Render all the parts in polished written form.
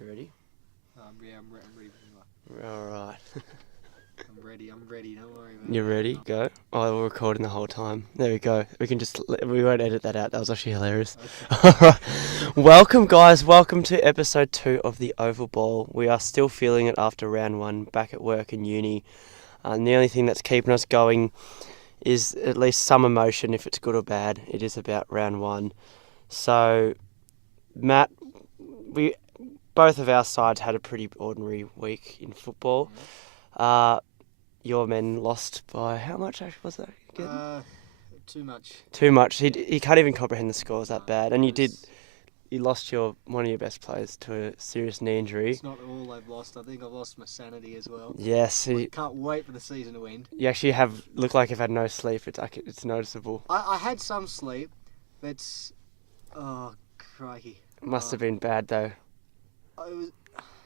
You ready? I'm ready. Alright. I'm ready. Don't worry about it. You ready? Go. Oh, we're recording the whole time. There we go. We won't edit that out. That was actually hilarious. Okay. Alright. Welcome, guys. Welcome to episode 2 of the Oval Ball. We are still feeling it after round 1, back at work and uni. And the only thing that's keeping us going is at least some emotion, if it's good or bad. It is about round 1. So, Matt, both of our sides had a pretty ordinary week in football. Your men lost by how much actually was that again? Too much. Too much. He can't even comprehend the scores that bad. And you lost one of your best players to a serious knee injury. It's not all I've lost. I think I've lost my sanity as well. Yes. I can't wait for the season to end. You actually look like you've had no sleep. It's noticeable. I had some sleep, but oh crikey. It must have been bad though.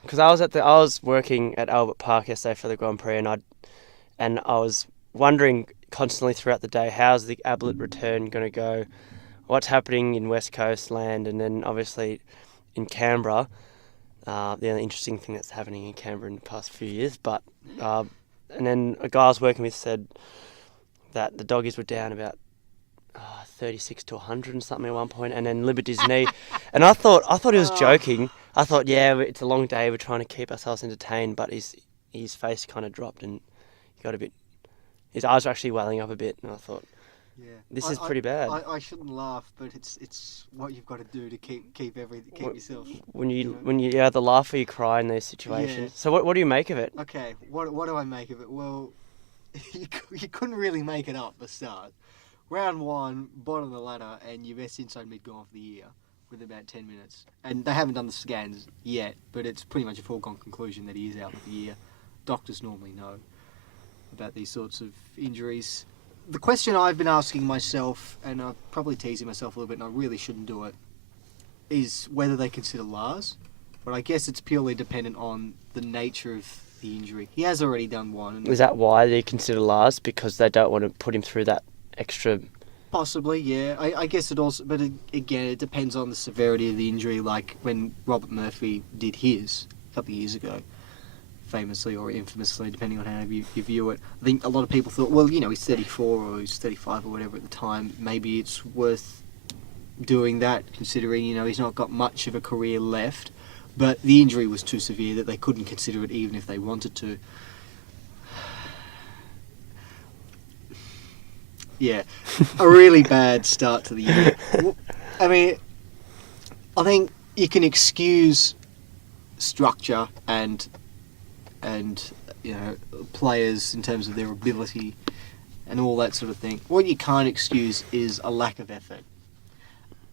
Because I was working at Albert Park yesterday for the Grand Prix, and I was wondering constantly throughout the day, how's the Ablett return going to go? What's happening in West Coast land, and then obviously in Canberra. The only interesting thing that's happening in Canberra in the past few years, and then a guy I was working with said that the doggies were down about 36 to 100 and something at one point, and then Liberty's knee, and I thought he was joking. I thought, yeah, it's a long day. We're trying to keep ourselves entertained, but his face kind of dropped and he got a bit. His eyes were actually welling up a bit, and I thought, yeah, this is pretty bad. I shouldn't laugh, but it's what you've got to do to keep yourself. When you either laugh or you cry in those situations. Yeah. So what do you make of it? Okay, what do I make of it? Well, you couldn't really make it up. The start, round 1, bottom of the ladder, and your best inside mid gone for the year with about 10 minutes. And they haven't done the scans yet, but it's pretty much a foregone conclusion that he is out for the year. Doctors normally know about these sorts of injuries. The question I've been asking myself, and I'm probably teasing myself a little bit, and I really shouldn't do it, is whether they consider Lars. But I guess it's purely dependent on the nature of the injury. He has already done one. Is that why they consider Lars? Because they don't want to put him through that extra... Possibly, yeah. I guess it also... But again, it depends on the severity of the injury, like when Robert Murphy did his a couple of years ago. Famously or infamously, depending on how you view it. I think a lot of people thought, well, he's 34 or he's 35 or whatever at the time. Maybe it's worth doing that, considering, he's not got much of a career left. But the injury was too severe that they couldn't consider it even if they wanted to. Yeah, a really bad start to the year. I mean, I think you can excuse structure and players in terms of their ability and all that sort of thing. What you can't excuse is a lack of effort.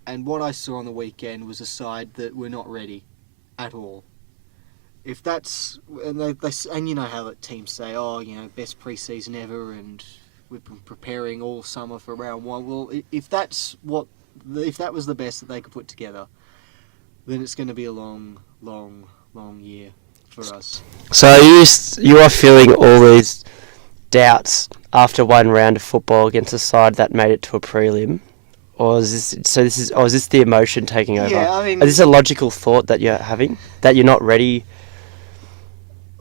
And what I saw on the weekend was a side that were not ready at all. If that's and you know how that teams say, best pre-season ever, and we've been preparing all summer for round 1. Well, if that was the best that they could put together, then it's going to be a long, long, long year for us. So you are feeling all these doubts after one round of football against a side that made it to a prelim, or is this the emotion taking over? Yeah, I mean, is this a logical thought that you're having, that you're not ready?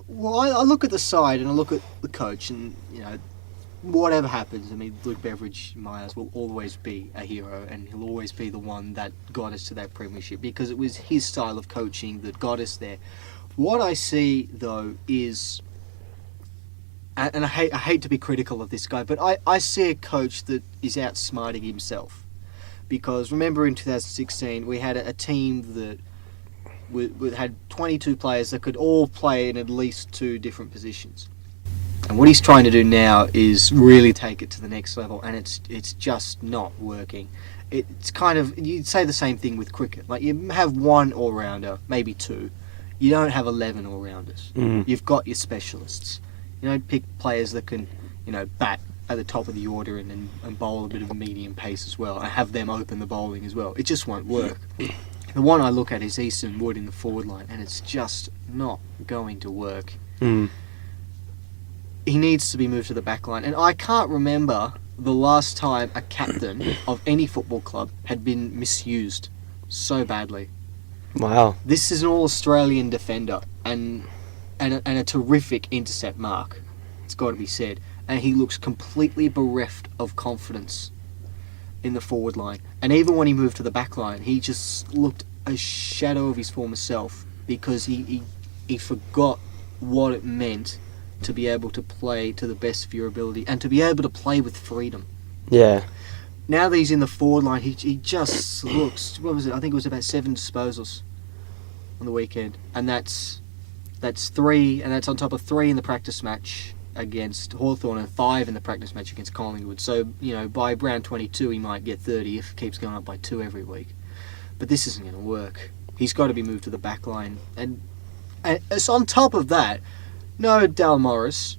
Well, I look at the side and I look at the coach, and whatever happens, I mean, Luke Beveridge in my eyes will always be a hero, and he'll always be the one that got us to that premiership because it was his style of coaching that got us there. What I see, though, is, and I hate to be critical of this guy, but I see a coach that is outsmarting himself. Because remember in 2016, we had a team that we had 22 players that could all play in at least 2 different positions. And what he's trying to do now is really take it to the next level, and it's just not working. It's kind of, you'd say the same thing with cricket. Like, you have 1 all-rounder, maybe 2. You don't have 11 all-rounders. You've got your specialists. You don't pick players that can, bat at the top of the order and bowl a bit of a medium pace as well, and have them open the bowling as well. It just won't work. The one I look at is Easton Wood in the forward line, and it's just not going to work. He needs to be moved to the back line, and I can't remember the last time a captain of any football club had been misused so badly. Wow. This is an all-Australian defender and a terrific intercept mark. It's got to be said. And he looks completely bereft of confidence in the forward line. And even when he moved to the back line, he just looked a shadow of his former self because he forgot what it meant to be able to play to the best of your ability and to be able to play with freedom. Yeah. Now that he's in the forward line, he just looks... What was it? I think it was about 7 disposals on the weekend. And that's 3, and that's on top of 3 in the practice match against Hawthorn and 5 in the practice match against Collingwood. So, by round 22 he might get 30 if it keeps going up by 2 every week. But this isn't going to work. He's got to be moved to the back line. And it's on top of that, no Dal Morris,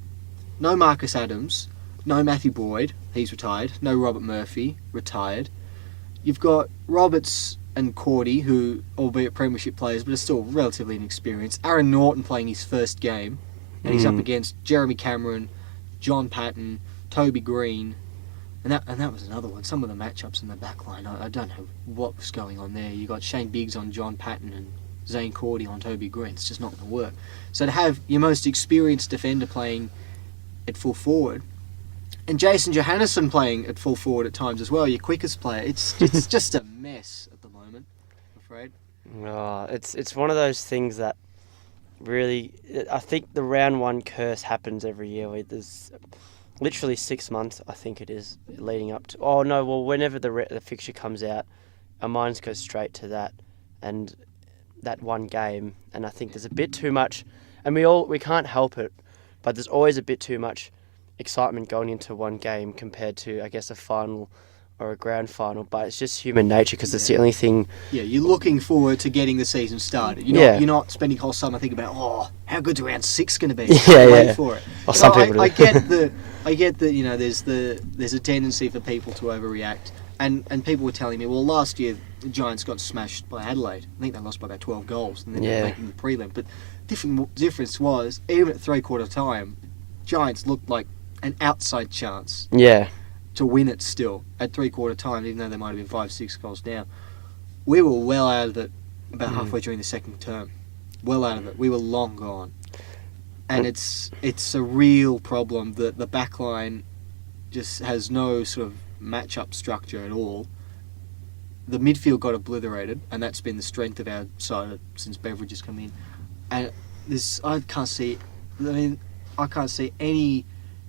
no Marcus Adams, no Matthew Boyd, he's retired, no Robert Murphy, retired. You've got Roberts and Cordy, who, albeit premiership players, but are still relatively inexperienced. Aaron Norton playing his first game, and he's up against Jeremy Cameron, John Patton, Toby Green, and that was another one. Some of the matchups in the back line, I don't know what was going on there. You got Shane Biggs on John Patton and Zane Cordy on Toby Green. It's just not going to work. So to have your most experienced defender playing at full forward, and Jason Johannesson playing at full forward at times as well, your quickest player, it's just a mess at the moment, I'm afraid. Oh, it's one of those things that really, I think the round 1 curse happens every year. There's literally 6 months, I think it is, leading up to... Oh, no, well, whenever the fixture comes out, our minds go straight to that and that one game. And I think there's a bit too much, and we can't help it, but there's always a bit too much excitement going into one game compared to, I guess, a final or a grand final. But it's just human nature because it's the only thing... Yeah, you're looking forward to getting the season started. You're not spending the whole summer thinking about, how good's round 6 going to be? Wait for it. Well, some people do. I get that. There's a tendency for people to overreact, and people were telling me, well, last year the Giants got smashed by Adelaide. I think they lost by about 12 goals, and then they were making the prelim. But difference was, even at 3/4 time, Giants looked like an outside chance. Yeah. To win it still at 3/4 time, even though they might have been 5-6 goals down. We were well out of it about halfway during the second term. Well out of it. We were long gone. And it's a real problem that the back line just has no sort of match-up structure at all. The midfield got obliterated, and that's been the strength of our side since Beveridge has come in. And I can't see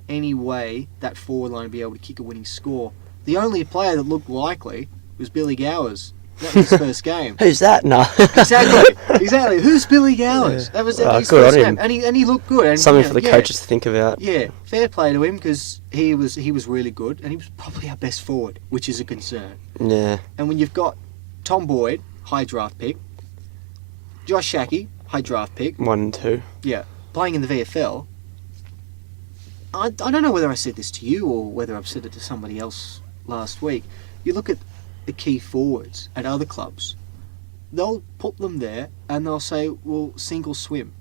any way that forward line to be able to kick a winning score. The only player that looked likely was Billy Gowers. That was his first game. Who's that? No. Exactly. Who's Billy Gowers? Yeah. That was Well, his good first on game, him. and he looked good. And, Something for the coaches to think about. Yeah, fair play to him because he was really good, and he was probably our best forward, which is a concern. Yeah. And when you've got Tom Boyd, high draft pick, Josh Shackey, high draft pick, 1 and 2. yeah, playing in the VFL. I don't know whether I said this to you or whether I've said it to somebody else last week. You look at the key forwards at other clubs. They'll put them there and they'll say, well, sink or swim.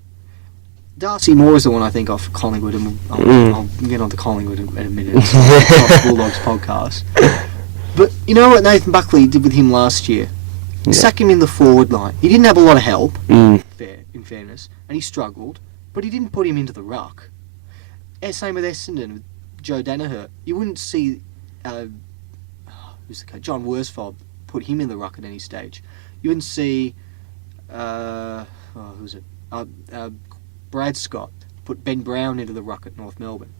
Darcy Moore is the one I think of for Collingwood, and I'll get on to Collingwood in a minute. It's not the Bulldogs podcast. But you know what Nathan Buckley did with him last year? He stuck him in the forward line. He didn't have a lot of help, in fairness, and he struggled, but he didn't put him into the ruck. And same with Essendon, with Joe Danaher. You wouldn't see who's the coach? John Worsfold put him in the ruck at any stage. You wouldn't see who's it? Brad Scott put Ben Brown into the ruck at North Melbourne.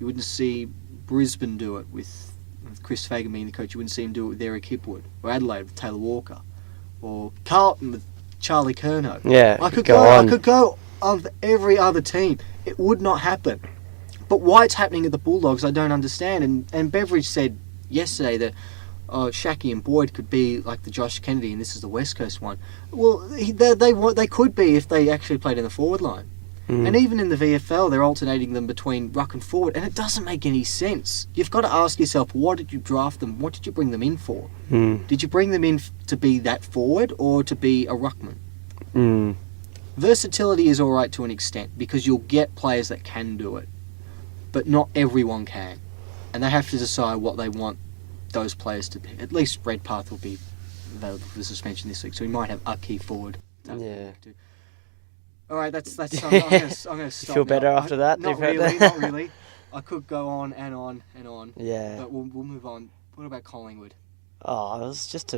You wouldn't see Brisbane do it with Chris Fagan being the coach. You wouldn't see him do it with Eric Hipwood, or Adelaide with Taylor Walker, or Carlton with Charlie Curnow. Yeah, I could go on for every other team. It would not happen. But why it's happening at the Bulldogs, I don't understand. And Beveridge said yesterday that Shackey and Boyd could be like the Josh Kennedy, and this is the West Coast one. Well, they could be if they actually played in the forward line. And even in the VFL, they're alternating them between ruck and forward, and it doesn't make any sense. You've got to ask yourself, what did you draft them? What did you bring them in for? Did you bring them in to be that forward or to be a ruckman? Versatility is all right to an extent because you'll get players that can do it, but not everyone can, and they have to decide what they want those players to be. At least Redpath will be available for the suspension this week, so we might have a key forward. Yeah. All right, that's. I'm going to stop. You feel better after that? Not really, not really. I could go on and on and on. Yeah. But we'll move on. What about Collingwood? Oh, it was just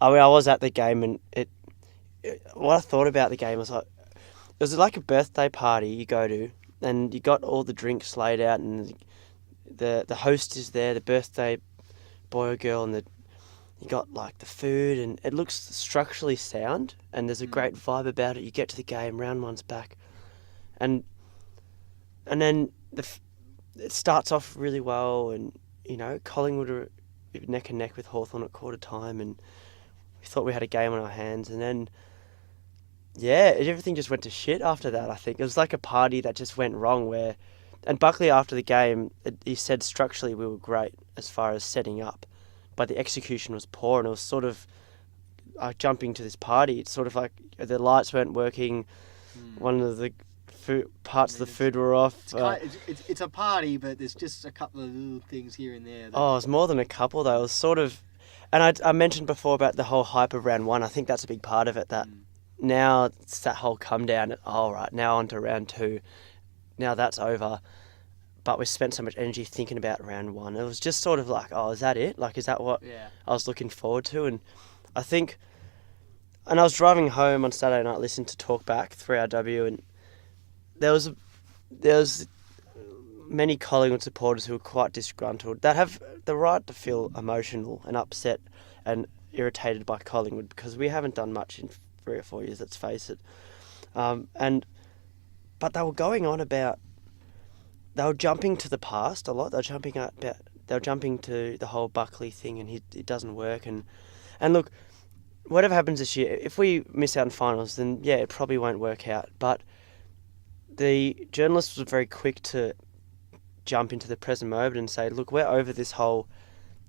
I mean, I was at the game, and what I thought about the game was like, it was like a birthday party you go to, and you got all the drinks laid out, and the host is there, the birthday boy or girl, and you got like the food, and it looks structurally sound, and there's a great vibe about it. You get to the game, round one's back, and then it starts off really well, and Collingwood are neck and neck with Hawthorn at quarter time, and we thought we had a game on our hands, and then everything just went to shit after that. I think it was like a party that just went wrong. And Buckley after the game, he said structurally we were great as far as setting up, but the execution was poor, and it was sort of jumping to this party. It's sort of like the lights weren't working, one of the parts of the food were off. It's a party, but there's just a couple of little things here and there. It was more than a couple though. It was sort of, and I mentioned before about the whole hype of round one. I think that's a big part of it. That now it's that whole come down. Right, now on to round two. Now that's over, but we spent so much energy thinking about round one. It was just sort of like, is that it? Like, is that what I was looking forward to? And I think, and I was driving home on Saturday night, listening to Talkback 3RW, and there was many Collingwood supporters who were quite disgruntled, that have the right to feel emotional and upset and irritated by Collingwood, because we haven't done much in 3 or 4 years, let's face it. But they were going on about, they were jumping to the past a lot. They were jumping to the whole Buckley thing, and it doesn't work. And look, whatever happens this year, if we miss out in finals, then it probably won't work out. But the journalist was very quick to jump into the present moment and say, look, we're over this whole,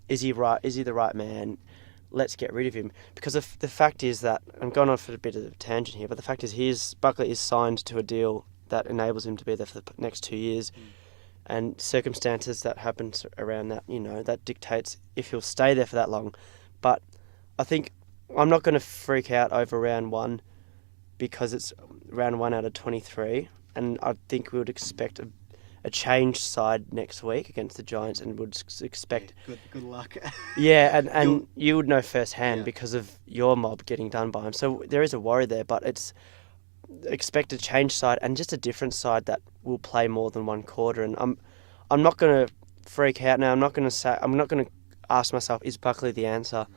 is he right? Is he the right man? Let's get rid of him. Because the fact is that, I'm going on for a bit of a tangent here, but the fact is Buckley is signed to a deal that enables him to be there for the next 2 years. And circumstances that happen around that, that dictates if he'll stay there for that long. But I think I'm not going to freak out over round one, because it's round 1 out of 23. And I think we would expect a changed side next week against the Giants, and would expect... Good luck. and you would know firsthand because of your mob getting done by him. So there is a worry there, but it's expect a changed side and just a different side that will play more than one quarter. And I'm not going to freak out now. I'm not going to ask myself, is Buckley the answer?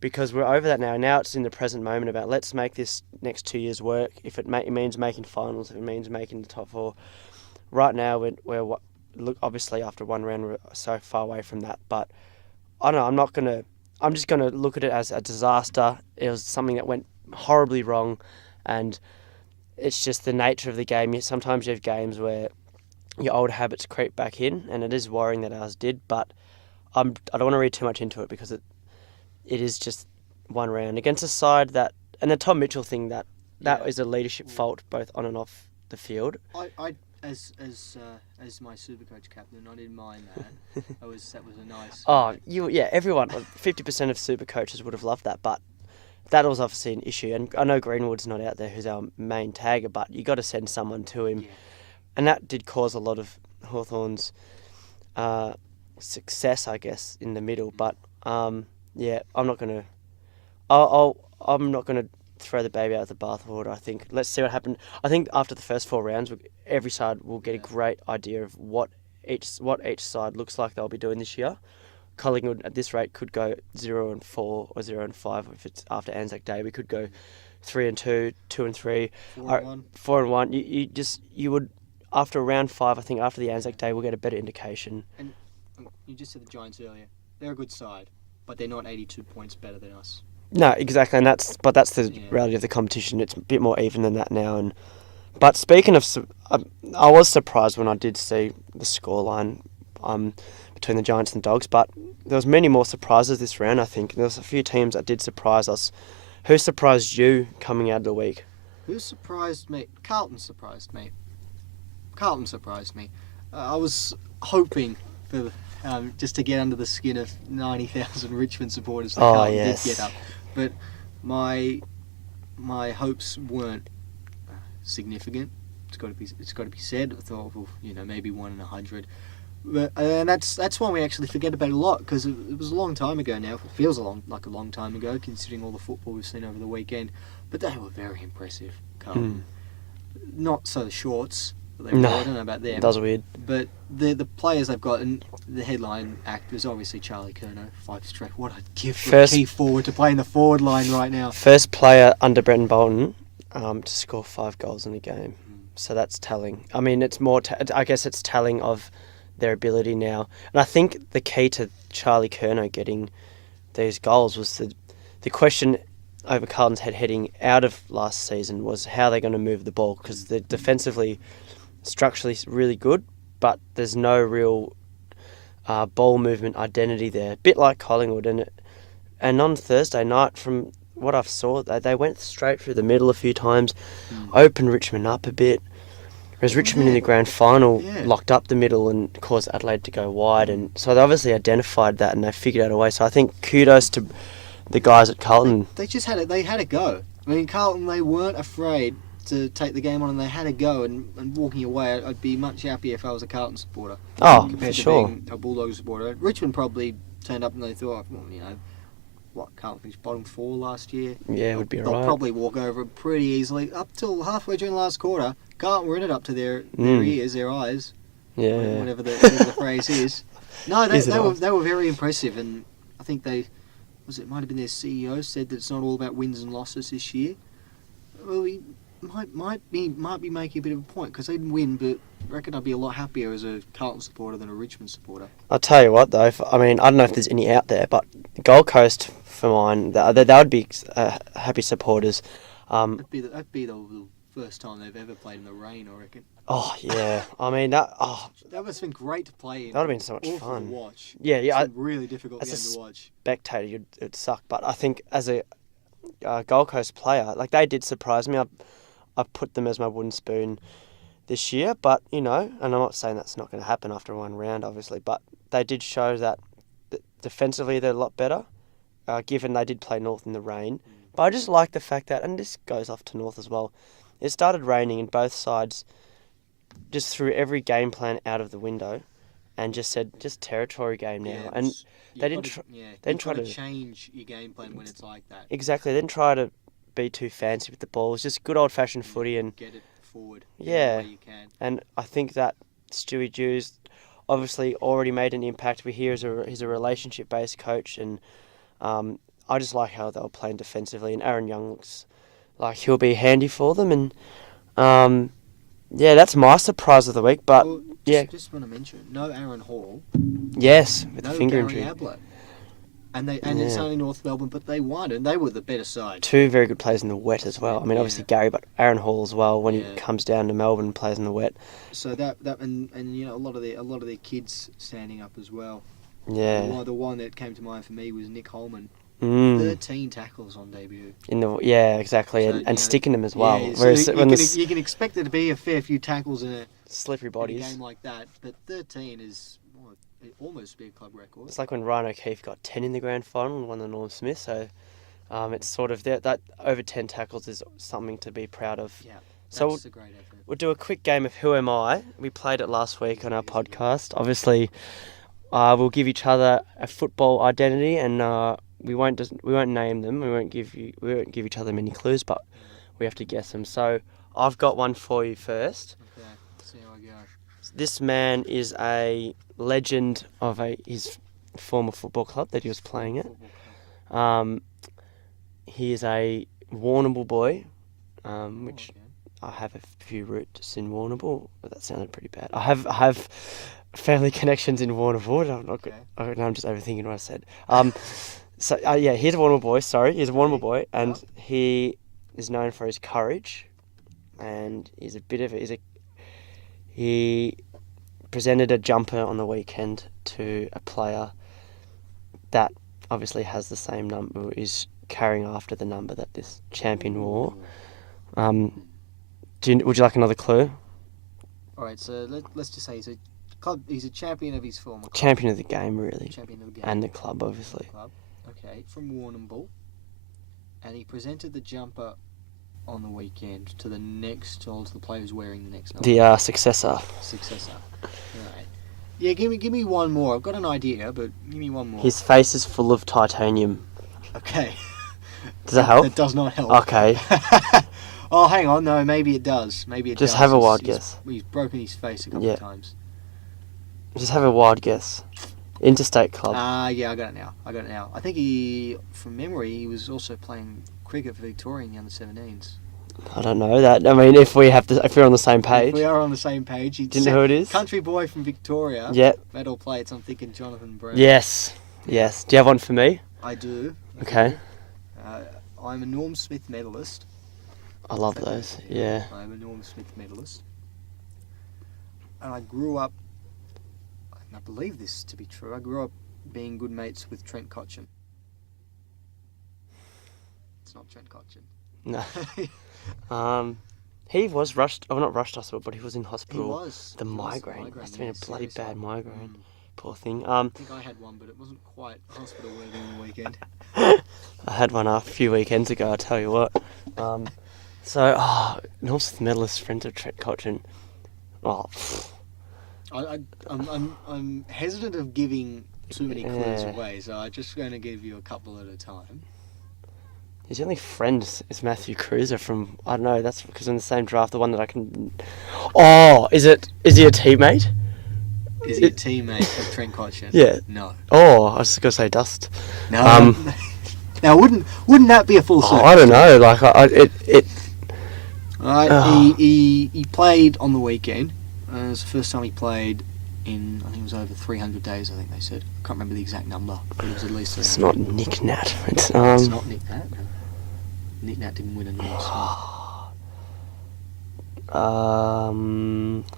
Because we're over that now. Now it's in the present moment about, let's make this next 2 years work. If it means making finals, if it means making the top 4. Right now, we're look, obviously after one round, we're so far away from that. But I don't know. I'm just gonna look at it as a disaster. It was something that went horribly wrong, and it's just the nature of the game. Sometimes you have games where your old habits creep back in, and it is worrying that ours did. But I don't want to read too much into it, because it is just one round against a side that, and the Tom Mitchell thing, that is a leadership fault both on and off the field. As my Supercoach captain, I didn't mind that. that was a nice. Everyone, 50% of Supercoaches would have loved that, but that was obviously an issue. And I know Greenwood's not out there, who's our main tagger, but you got to send someone to him, and that did cause a lot of Hawthorn's success, I guess, in the middle. But I'm not gonna. I'm not gonna throw the baby out with the bathwater. I think let's see what happens. I think after the first 4 rounds, every side will get a great idea of what each side looks like they'll be doing this year. Collingwood at this rate could go 0-4 or 0-5 if it's after Anzac Day. We could go 3-2, 2-3, 4-1. You would after round 5. I think after the Anzac Day, we'll get a better indication. And you just said the Giants earlier. They're a good side, but they're not 82 points better than us. No, exactly, and that's the reality of the competition. It's a bit more even than that now. But speaking of, I was surprised when I did see the scoreline between the Giants and Dogs. But there was many more surprises this round. I think there was a few teams that did surprise us. Who surprised you coming out of the week? Who surprised me? Carlton surprised me. I was hoping for just to get under the skin of 90,000 Richmond supporters. The Oh, Carlton yes. did get up, but my hopes weren't significant. It's got to be said. I thought, well, maybe 1 in 100. But, and that's one we actually forget about a lot, because it was a long time ago now. It feels like a long time ago, considering all the football we've seen over the weekend. But they were very impressive, Carlton. Not so the shorts that they wore. I don't know about them. That was weird. But the players they've got, and the headline act was obviously Charlie Curnow, 5 straight. What a gift for a key forward to play in the forward line right now. First player under Brenton Bolton to score 5 goals in a game. So that's telling. I mean, it's more. I guess it's telling of their ability now. And I think the key to Charlie Curnow getting these goals was the question over Carlton's head heading out of last season was how they're going to move the ball, because they're defensively, structurally really good, but there's no real ball movement identity there. A bit like Collingwood. And on Thursday night, from what I've saw, they went straight through the middle a few times, opened Richmond up a bit. Whereas Richmond in the grand final locked up the middle and caused Adelaide to go wide, and so they obviously identified that and they figured out a way. So I think kudos to the guys at Carlton. They just had it. They had a go. I mean, Carlton, they weren't afraid to take the game on, and they had a go. And walking away, I'd be much happier if I was a Carlton supporter. Oh, compared for to sure. being a Bulldogs supporter. Richmond probably turned up and they thought, well, Carlton finished bottom 4 last year. Yeah, it would be They'll right. probably walk over it pretty easily. Up till halfway during the last quarter, Carlton were in it up to their ears, their eyes. Yeah. Whatever the phrase is. No, they were very impressive, and I think it might have been their CEO said that it's not all about wins and losses this year. Well, he might be making a bit of a point, because they didn't win, but I reckon I'd be a lot happier as a Carlton supporter than a Richmond supporter. I'll tell you what, though, I don't know if there's any out there, but Gold Coast, for mine, they would be happy supporters. That'd be the first time they've ever played in the rain, I reckon. Oh, yeah. I mean, that must have been great to play in. That would have been so much Awful fun. To watch. Yeah. It's a really difficult game to watch. Spectator, it'd suck. But I think as a Gold Coast player, like, they did surprise me. I put them as my wooden spoon this year, but, and I'm not saying that's not going to happen after one round, obviously, but they did show that defensively they're a lot better, given they did play North in the rain. But I just like the fact that, and this goes off to North as well, it started raining and both sides just threw every game plan out of the window and just said, just territory game now. Yeah, and they didn't try to change your game plan when it's like that. Exactly, they didn't try to be too fancy with the ball. It was just good old-fashioned footy and get it forward. Yeah, you can. And I think that Stewie Dews obviously already made an impact. We hear he's a relationship-based coach, and I just like how they were playing defensively. And Aaron Young looks like he'll be handy for them. And that's my surprise of the week. But just want to mention, no Aaron Hall. Yes, with no the finger Gary injury. Ablett. And it's only North Melbourne, but they won, and they were the better side. 2 very good players in the wet as well. I mean, obviously Gary, but Aaron Hall as well. When he comes down to Melbourne and plays in the wet. So that and a lot of their kids standing up as well. Yeah. The one that came to mind for me was Nick Holman. 13 tackles on debut. Exactly, So, and sticking them as well. Yeah, Whereas so you can expect there to be a fair few tackles in a slippery bodies in a game like that, but 13 is almost be a club record. It's like when Ryan O'Keefe got 10 in the grand final and won the Norm Smith. So it's sort of that over 10 tackles is something to be proud of. Yeah, so that's a great effort. We'll do a quick game of Who Am I? We played it last week on our podcast. Obviously, we'll give each other a football identity, and we won't name them. We won't give each other many clues, but we have to guess them. So I've got one for you first. Okay, let's see how I go. This man is a legend of his former football club that he was playing at. He is a Warrnambool boy, which I have a few roots in Warrnambool, but that sounded pretty bad. I have family connections in Warrnambool. I'm just overthinking what I said. He's a Warrnambool boy. Sorry, he's a Warrnambool boy, and he is known for his courage, and he presented a jumper on the weekend to a player that obviously has the same number, is carrying after the number that this champion wore. Would you like another clue? All right, so let's just say he's Club. He's a champion of his former club. Champion of the game, really. Champion of the game. And the club, obviously. Club. Okay, from Warrnambool. And he presented the jumper on the weekend to the player who's wearing the next number. The successor. Right. Yeah, give me one more. I've got an idea, but give me one more. His face is full of titanium. Okay. Does that help? That does not help. Okay. Oh, hang on. No, maybe it does. Just have a wild guess. He's broken his face a couple of times. Just have a wild guess. Interstate club. Yeah, I got it now. I think from memory, he was also playing cricket for Victoria in the under-17s. I don't know that. I mean, if we're on the same page. If we are on the same page. Do you know who it is? Country boy from Victoria. Yep. Medal plates. I'm thinking Jonathan Brown. Yes. Do you have one for me? I do. Okay. I'm a Norm Smith medalist. I love those. Yeah. I'm a Norm Smith medalist. And I grew up, and I believe this to be true, I grew up being good mates with Trent Cotchin. It's not Trent Cotchin. No. He was rushed, not rushed hospital, but he was in hospital. He was. The migraine. Must have been a bloody bad migraine. Poor thing. I think I had one, but it wasn't quite hospital worthy on the weekend. I had one a few weekends ago, I'll tell you what. Norm Smith medalist, friends of Trent Cotchin. Oh. I'm hesitant of giving too many clues away, so I'm just going to give you a couple at a time. His only friend is Matthew Cruiser from, I don't know, that's because in the same draft, the one that I can... Oh, is he a teammate? Is he a teammate of Trent Cotchin? Yeah. No. Oh, I was just going to say Dust. No. Now, wouldn't that be a full circle? I don't know, He played on the weekend. It was the first time he played in, I think it was over 300 days, I think they said. I can't remember the exact number, but it was at least 300. It's not Nick Nat. It's not Nick Nat. No. Nick Nat didn't win a Norm Smith.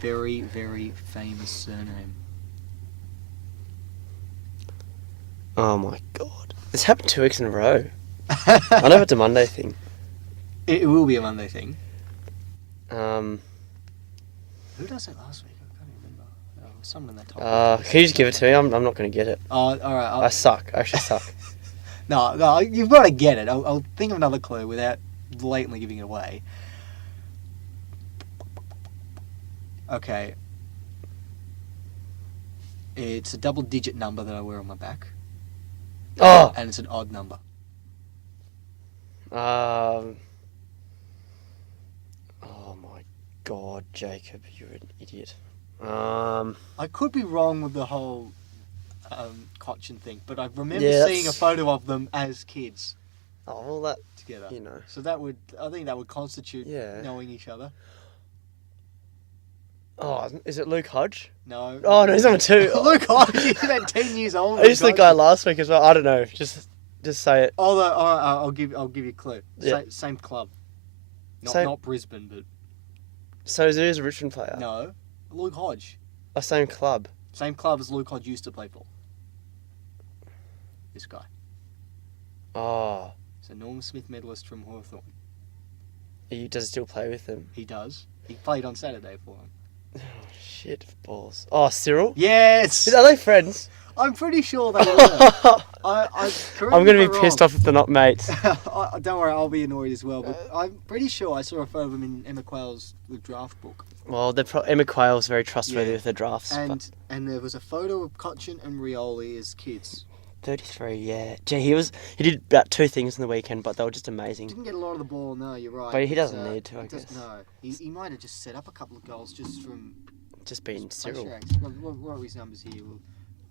Very, very famous surname. Oh my god. This happened 2 weeks in a row. I know it's a Monday thing. It will be a Monday thing. Who did I say last week? I can't remember. Someone in that top. Can you just give it to me? I'm not going to get it. Oh, alright. I suck. I actually suck. No, you've got to get it. I'll think of another clue without blatantly giving it away. Okay. It's a double-digit number that I wear on my back. Oh! And it's an odd number. Oh my god, Jacob, you're an idiot. I could be wrong with the whole Cotchin thing, but I remember seeing a photo of them as kids. Oh, well, that together. You know. So I think that would constitute knowing each other. Oh, is it Luke Hodge? No. Oh no, he's number 2. Luke Hodge, he's about 10 years old. I used the guy last week as well. I don't know. Just say it. Although, I'll give you a clue. Yeah. Same club. Not Brisbane, but. So is it a Richmond player? No, Luke Hodge. A same club. Same club as Luke Hodge used to play for. This guy. Oh. He's a Norm Smith medalist from Hawthorn. Does he still play with them? He does. He played on Saturday for him. Oh, shit balls. Oh, Cyril? Yes! Are they friends? I'm pretty sure they were. I'm going to be pissed off if they're not mates. Don't worry, I'll be annoyed as well. But I'm pretty sure I saw a photo of him in Emma Quayle's draft book. Well, Emma Quayle's very trustworthy with her drafts. And there was a photo of Cotchin and Rioli as kids. 33, yeah. Gee, he did about 2 things in the weekend, but they were just amazing. Didn't get a lot of the ball, no, you're right. But he doesn't need to, I guess. No, he might have just set up a couple of goals just from... Just being Cyril. What are his numbers here? Well,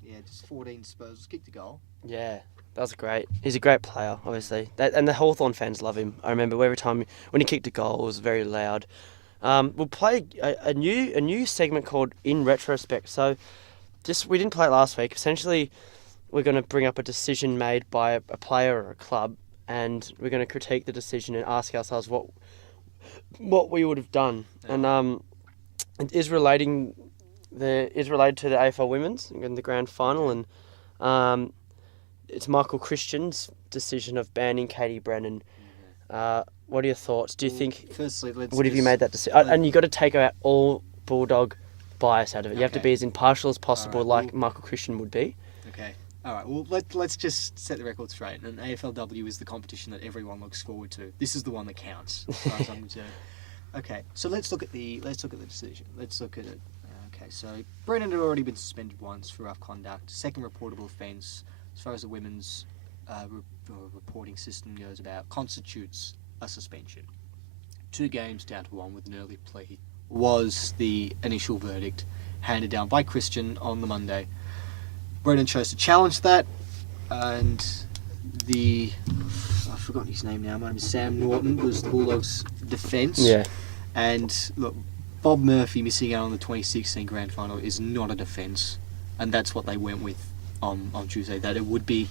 yeah, just 14 disposals, kicked a goal. Yeah, that was great. He's a great player, obviously. And the Hawthorn fans love him. I remember every time when he kicked a goal, it was very loud. We'll play a new segment called In Retrospect. So, we didn't play it last week. Essentially, we're going to bring up a decision made by a player or a club, and we're going to critique the decision and ask ourselves what we would have done. Yeah. And it is related to the AFL Women's in the grand final, and it's Michael Christian's decision of banning Katie Brennan What are your thoughts? Do you Well, think firstly, let's would have you just- made that decision? And you got to take out all Bulldog bias out of it. You have to Okay. be as impartial as possible, Alright, like well- Michael Christian would be. Okay. All right. Well, let's just set the record straight. And AFLW is the competition that everyone looks forward to. This is the one that counts, as far as I'm concerned. Okay. So let's look at the decision. Let's look at it. Okay. So Brennan had already been suspended once for rough conduct. Second reportable offence, as far as the women's reporting system goes about, constitutes a suspension. 2 games down to 1 with an early plea was the initial verdict handed down by Christian on the Monday. Brennan chose to challenge that, and I've forgotten his name now. My name is Sam Norton, was the Bulldogs' defence. Yeah. And look, Bob Murphy missing out on the 2016 grand final is not a defence, and that's what they went with on Tuesday. That it would be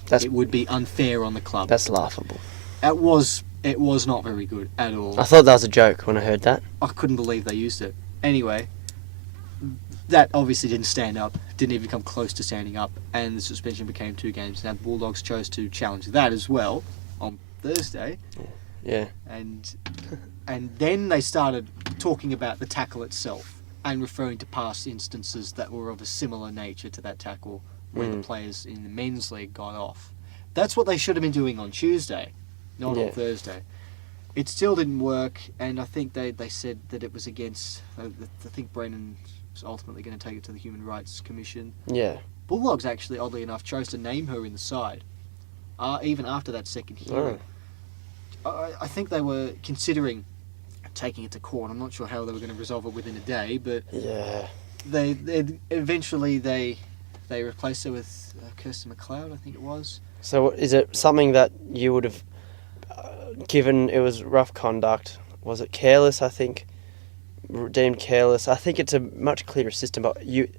unfair on the club. That's laughable. It was not very good at all. I thought that was a joke when I heard that. I couldn't believe they used it. Anyway, that obviously didn't stand up, didn't even come close to standing up, and the suspension became 2 games. Now the Bulldogs chose to challenge that as well on Thursday, Yeah. and then they started talking about the tackle itself and referring to past instances that were of a similar nature to that tackle where the players in the men's league got off. That's what they should have been doing on Tuesday, not on Thursday. It still didn't work, and I think they said that it was against. I think Brennan was ultimately going to take it to the Human Rights Commission. Yeah. Bulldogs actually, oddly enough, chose to name her in the side, even after that second hearing. I think they were considering taking it to court. I'm not sure how they were going to resolve it within a day, but Yeah. they eventually replaced her with Kirsten McLeod, I think it was. So is it something that you would have given it was rough conduct? Was it careless, I think? Deemed careless. I think it's a much clearer system, but if you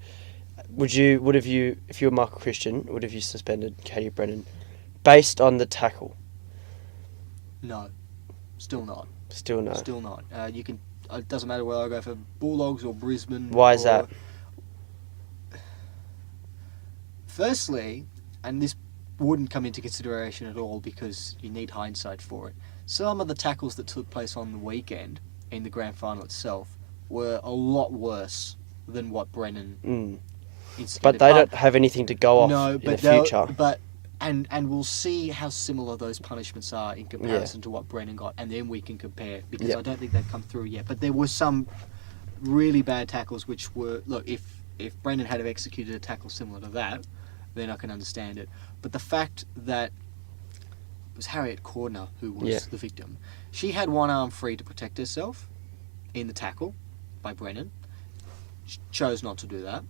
were Michael Christian, would have you suspended Katie Brennan based on the tackle? No, still not. Still no. Still not. You can. It doesn't matter whether I go for Bulldogs or Brisbane. Why is that? Firstly, and this wouldn't come into consideration at all because you need hindsight for it. Some of the tackles that took place on the weekend in the grand final itself were a lot worse than what Brennan instigated. But they don't have anything to go off in the future. And we'll see how similar those punishments are in comparison to what Brennan got, and then we can compare, because I don't think they've come through yet. But there were some really bad tackles which were, look, if Brennan had have executed a tackle similar to that, then I can understand it. But the fact that it was Harriet Cordner who was the victim, she had one arm free to protect herself in the tackle by Brennan. She chose not to do that.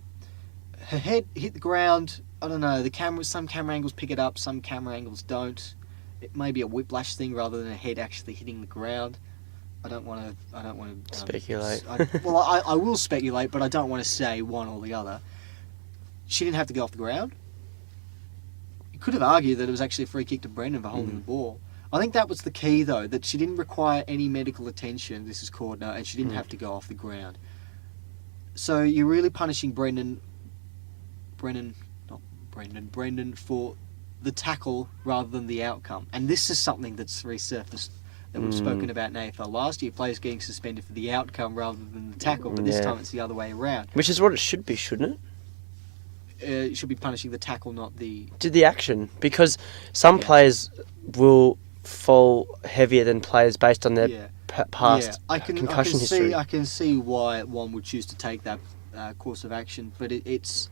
Her head hit the ground. I don't know. Some camera angles pick it up, some camera angles don't. It may be a whiplash thing rather than a head actually hitting the ground. I don't want to speculate. I will speculate, but I don't want to say one or the other. She didn't have to go off the ground. You could have argued that it was actually a free kick to Brendan for holding the ball. I think that was the key, though, that she didn't require any medical attention. This is Cordner, and she didn't have to go off the ground. So you're really punishing Brendan for the tackle rather than the outcome. And this is something that's resurfaced that we've spoken about in AFL last year. Players getting suspended for the outcome rather than the tackle, but this time it's the other way around. Which is what it should be, shouldn't it? It should be punishing the tackle, not the action, because some players will fall heavier than players based on their past concussion history. I can see why one would choose to take that course of action, but it's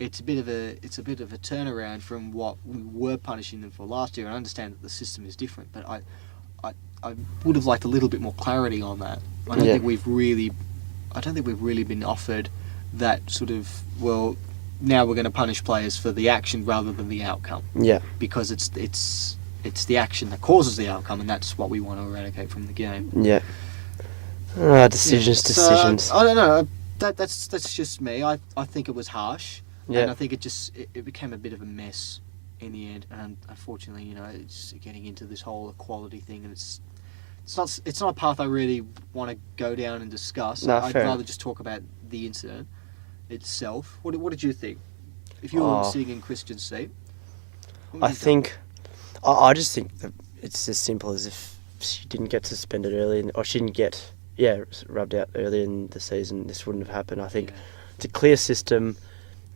a bit of a turnaround from what we were punishing them for last year. I understand that the system is different, but I would have liked a little bit more clarity on that. I don't think we've really been offered that sort of, well, now we're going to punish players for the action rather than the outcome. Yeah. Because it's the action that causes the outcome, and that's what we want to eradicate from the game. Yeah. Decisions. So, I don't know. That's just me. I think it was harsh. Yeah. And I think it became a bit of a mess in the end. And unfortunately, it's getting into this whole equality thing, and it's not a path I really want to go down and discuss. I'd rather just talk about the incident itself. What did you think? If you were sitting in Christian's seat, I just think that it's as simple as if she didn't get suspended early, or she didn't get rubbed out early in the season, this wouldn't have happened. I think it's a clear system.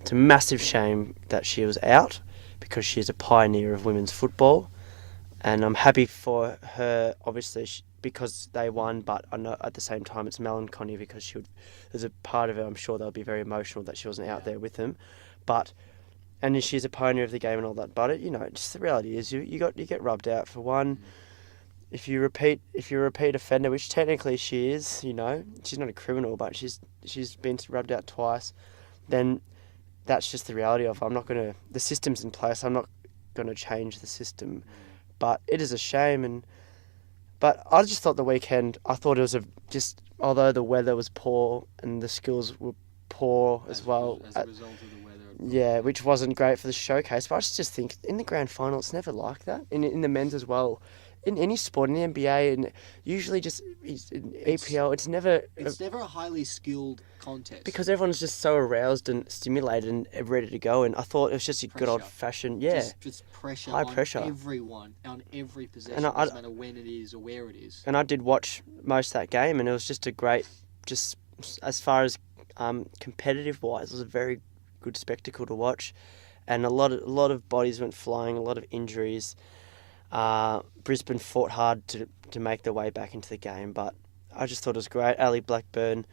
It's a massive shame that she was out because she's a pioneer of women's football, and I'm happy for her. Obviously, because they won, but I know at the same time it's melancholy because there's a part of her I'm sure they'll be very emotional that she wasn't out there with them, but. And she's a pioneer of the game and all that, but just the reality is you get rubbed out for one. If you're a repeat offender, which technically she is, she's not a criminal, but she's been rubbed out twice, then that's just the reality of it. The system's in place. I'm not gonna change the system, but it is a shame. But I just thought the weekend. I thought it was although the weather was poor and the skills were poor as well. As a result of the weather. Yeah, which wasn't great for the showcase. But I just think in the grand final, it's never like that. In the men's as well. In any sport, in the NBA, and usually just in EPL, it's never a highly skilled contest. Because everyone's just so aroused and stimulated and ready to go. And I thought it was just a good old-fashioned, Just pressure high on pressure. Everyone, on every possession, doesn't matter when it is or where it is. And I did watch most of that game, and it was just a great, just as far as competitive-wise, it was a very good spectacle to watch, and a lot of bodies went flying, a lot of injuries. Brisbane fought hard to make their way back into the game, but I just thought it was great. Ali Blackburn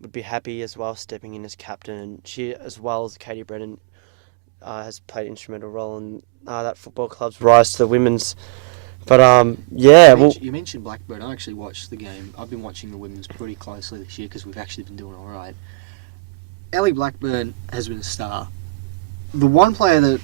would be happy as well, stepping in as captain, and she, as well as Katie Brennan, has played an instrumental role in that football club's rise to the women's. But you mentioned Blackburn. I actually watched the game. I've been watching the women's pretty closely this year because we've actually been doing all right. Ellie Blackburn has been a star. The one player that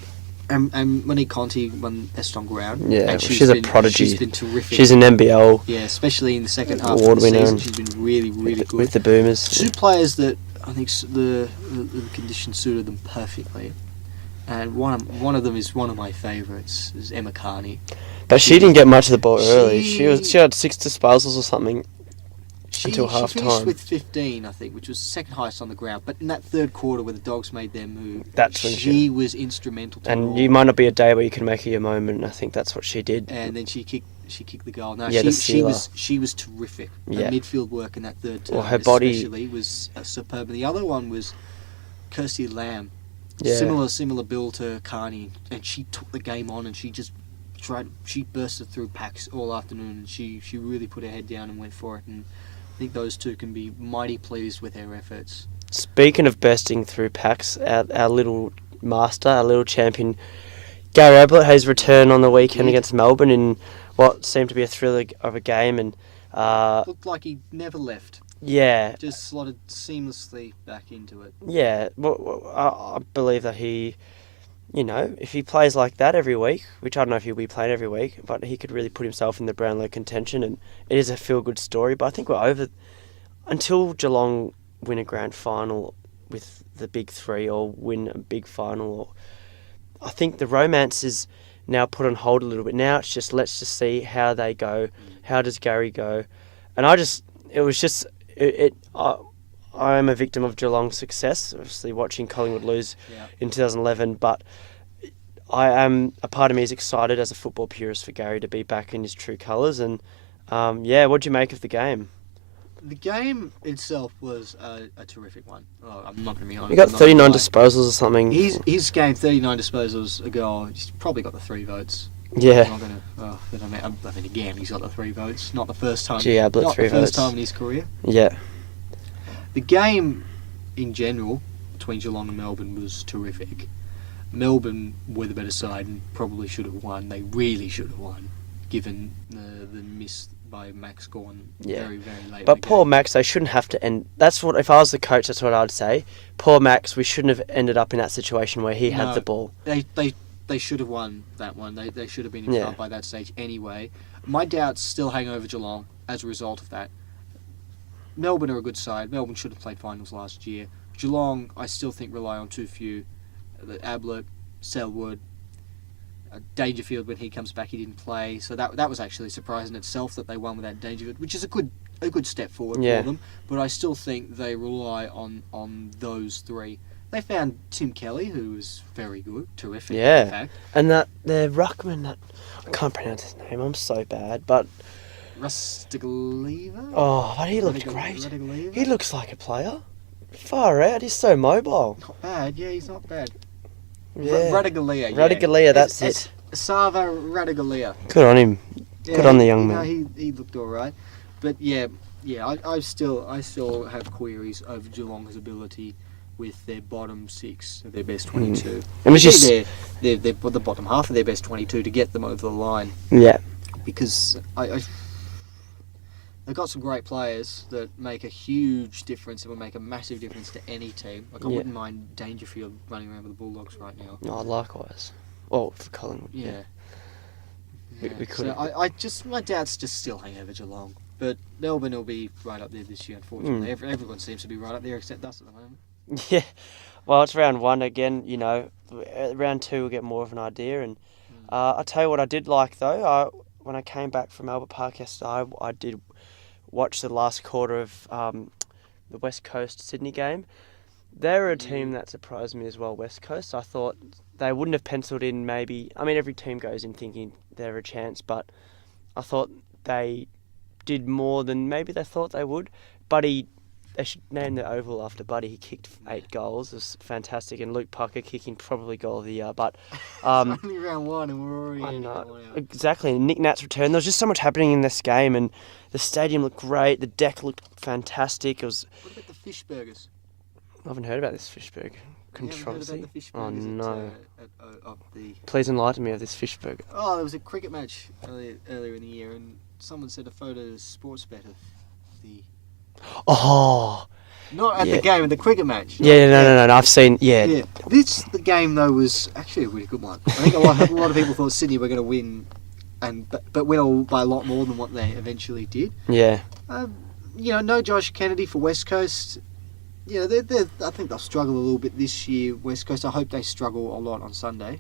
and Monique Conti won best on ground. Yeah, and she's a prodigy. She's been terrific. She's an NBL. Yeah, especially in the second half award of the winner season, she's been really, really good. With the Boomers. Two players that I think the conditions suited them perfectly, and one of them is one of my favourites, is Emma Carney. But she didn't get much of the ball early. She had 6 disposals or something. Until half She finished time. with 15, I think, which was second highest on the ground. But in that third quarter, where the Dogs made their move, that's when she was instrumental. And you might not be a day where you can make it your moment. And I think that's what she did. And then she kicked the goal. No, Yeah, she was terrific. Yeah. Her midfield work in that third term, her body especially, was superb. And the other one was Kirsty Lamb. Yeah. Similar build to Carney, and she took the game on, and she just she bursted through packs all afternoon, and she really put her head down and went for it. And I think those two can be mighty pleased with their efforts. Speaking of bursting through packs, our little master, our little champion, Gary Ablett, has returned on the weekend against Melbourne in what seemed to be a thriller of a game, and looked like he never left. Yeah, just slotted seamlessly back into it. Yeah, well, I believe that he, if he plays like that every week, which I don't know if he'll be playing every week, but he could really put himself in the Brownlow contention, and it is a feel-good story. But I think we're over until Geelong win a grand final with the big three or win a big final. I think the romance is now put on hold a little bit. Now it's just let's just see how they go. How does Gary go? And I am a victim of Geelong's success, obviously watching Collingwood lose in 2011, but a part of me is excited as a football purist for Gary to be back in his true colours. And what do you make of the game? The game itself was a terrific one. Oh, I'm not going to be honest. He got 39 disposals or something. His game, 39 disposals a goal. He's probably got the 3 votes. Yeah. I'm not going to. I mean, again, he's got the 3 votes. Not the first time. Ablett, not 3 the first votes. time in his career. Yeah. The game, in general, between Geelong and Melbourne was terrific. Melbourne were the better side and probably should have won. They really should have won, given the miss by Max Gorn very, very late. But poor Max, they shouldn't have to end. That's what, if I was the coach, that's what I'd say. Poor Max, we shouldn't have ended up in that situation where he had the ball. They should have won that one. They should have been in front by that stage anyway. My doubts still hang over Geelong as a result of that. Melbourne are a good side. Melbourne should have played finals last year. Geelong, I still think, rely on too few. Ablett, Selwood, Dangerfield, when he comes back, he didn't play. So that was actually a surprise in itself that they won without Dangerfield, which is a good step forward for them. But I still think they rely on those 3. They found Tim Kelly, who was very good, terrific. In fact. And their ruckman, I can't pronounce his name. I'm so bad, but Rustigaliva? Oh, but he looked great. Rustigaliva? He looks like a player. Far out. He's so mobile. Not bad. Yeah, he's not bad. Yeah. Radigalia. Radigalia, that's it. Sava Radigalia. Good on him. Yeah, Good on the young man. He looked all right. But I still have queries over Geelong's ability with their bottom six of their best 22. And it's just they're the bottom half of their best 22 to get them over the line. Yeah. Because they've got some great players that make a huge difference and will make a massive difference to any team. Like I wouldn't mind Dangerfield running around with the Bulldogs right now. Oh, likewise. Oh, for Collingwood. Yeah. We could. So my doubts just still hang over Geelong. But Melbourne will be right up there this year, unfortunately. Everyone seems to be right up there except us at the moment. Yeah. Well, it's round one again, round two we'll get more of an idea. And I'll tell you what I did like, though. When I came back from Albert Park yesterday, I did watch the last quarter of the West Coast Sydney game. They're a team that surprised me as well, West Coast. I thought they wouldn't have penciled in maybe... I mean, every team goes in thinking they're a chance, but I thought they did more than maybe they thought they would. Buddy, they should name the oval after Buddy. He kicked 8 goals. It was fantastic. And Luke Parker kicking probably goal of the year. But it's only round one and we're already I know. out. Exactly. And Nick Nat's return. There was just so much happening in this game, and the stadium looked great. The deck looked fantastic. It was... What about the fish burgers? I haven't heard about this fish burger controversy. The fish Oh burgers no! of the... Please enlighten me of this fish burger. Oh, there was a cricket match earlier in the year, and someone sent a photo to Sportsbet of the... Oh! Not at the game, at the cricket match. Yeah, no. I've seen. Yeah. The game though was actually a really good one. I think a lot of people thought Sydney were going to win, but win by a lot more than what they eventually did. Yeah. No Josh Kennedy for West Coast. I think they'll struggle a little bit this year. West Coast. I hope they struggle a lot on Sunday.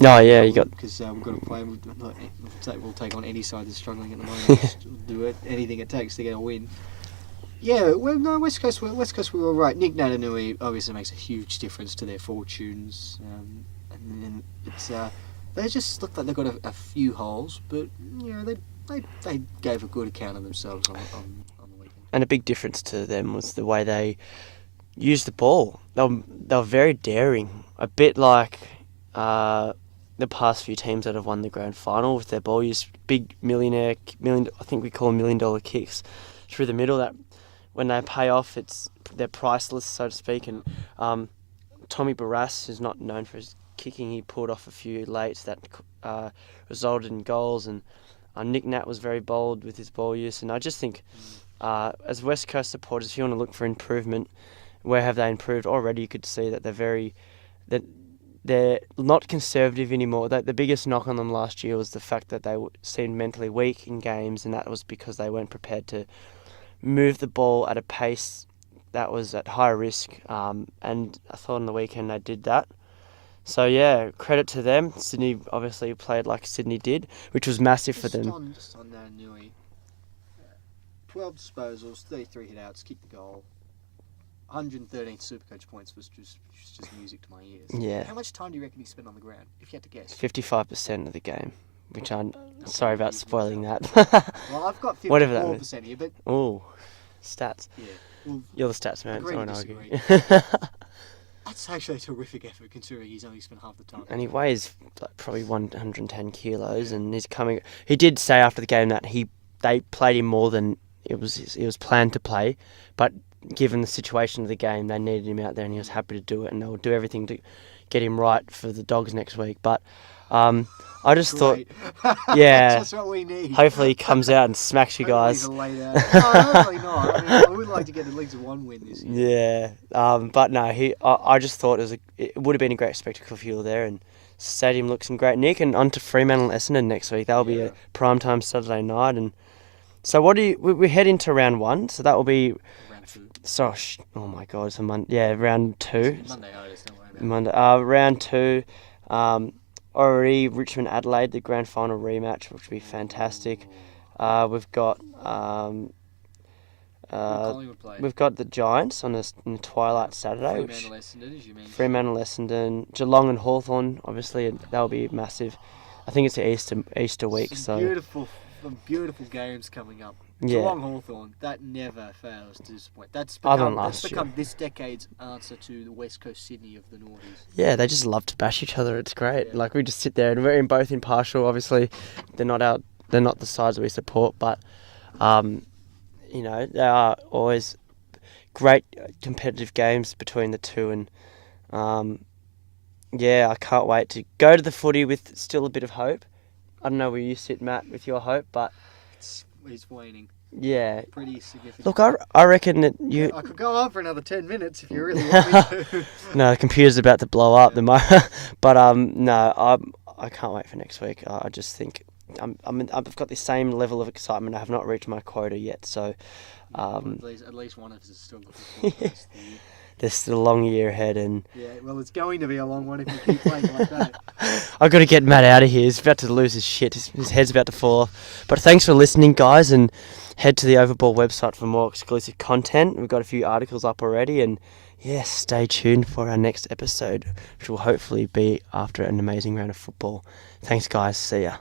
Oh yeah, you got because we've got to play. We'll take on any side that's struggling at the moment. Just do anything it takes to get a win. Yeah, West Coast. We were all right. Nick Natanui obviously makes a huge difference to their fortunes, and then they just look like they've got a few holes, but they gave a good account of themselves on the weekend. And a big difference to them was the way they used the ball. They were very daring, a bit like the past few teams that have won the grand final with their ball use. Big I think we call them $1 million kicks through the middle. That when they pay off, they're priceless, so to speak. And Tommy Barras, who's not known for his kicking, he pulled off a few lates that resulted in goals. And Nick Nat was very bold with his ball use. And I just think, as West Coast supporters, if you want to look for improvement, where have they improved? Already you could see that they're not conservative anymore. The biggest knock on them last year was the fact that they seemed mentally weak in games, and that was because they weren't prepared to move the ball at a pace that was at high risk. And I thought on the weekend they did that. So yeah, credit to them. Sydney obviously played like Sydney did, which was massive for them. Just on Nui, 12 disposals, 33 hit-outs, kicked the goal. 113 Supercoach points was just music to my ears. Yeah. How much time do you reckon he spent on the ground, if you had to guess? 55% of the game, which I'm sorry about spoiling that. Well, I've got 54% here, but... Oh, stats. Yeah. Well, you're the stats man, so I won't argue. That's actually a terrific effort, considering he's only spent half the time. And he weighs probably 110 kilos, and he's coming... He did say after the game that they played him more than it was planned to play, but... Given the situation of the game, they needed him out there, and he was happy to do it, and they'll do everything to get him right for the Dogs next week. But I just thought, yeah, that's what we need. Hopefully he comes out and smacks you guys. No, hopefully not. I mean, I would like to get at least one win this year. Yeah, but no, I just thought it would have been a great spectacle if you were there, and stadium looks in great nick. And on to Fremantle Essendon next week. That'll be a primetime Saturday night, and so we head into round one. So that will be. So, oh my God, it's a Monday. Yeah, round 2. It's Monday, don't worry about Monday. Round 2. Already Richmond Adelaide, the grand final rematch, which will be fantastic. We've got the Giants on the twilight Saturday. Fremantle Essendon, as you mentioned. Fremantle Essendon, Geelong and Hawthorn, obviously that'll be massive. I think it's the Easter week, so beautiful some beautiful games coming up. Yeah. Geelong Hawthorn, that never fails to disappoint. Other than That's last become this decade's answer to the West Coast Sydney of the noughties. Yeah, they just love to bash each other. It's great. Yeah. Like we just sit there and we're both impartial. Obviously, they're not the sides that we support, but they are always great competitive games between the two, and I can't wait to go to the footy with still a bit of hope. I don't know where you sit, Matt, with your hope, but It's waning. yeah. Pretty significant. Look, I reckon that you. I could go on for another 10 minutes if you really want me to. No, the computer's about to blow up. But no, I can't wait for next week. I just think I've got the same level of excitement. I have not reached my quota yet, so At least one of us is still looking forward to the rest of the year. there's still a long year ahead, and Yeah, well, it's going to be a long one if you keep playing like that. I've got to get Matt out of here. He's about to lose his shit. His head's about to fall off. But thanks for listening, guys, and head to the Overball website for more exclusive content. We've got a few articles up already, and yes, stay tuned for our next episode, which will hopefully be after an amazing round of football. Thanks, guys. See ya.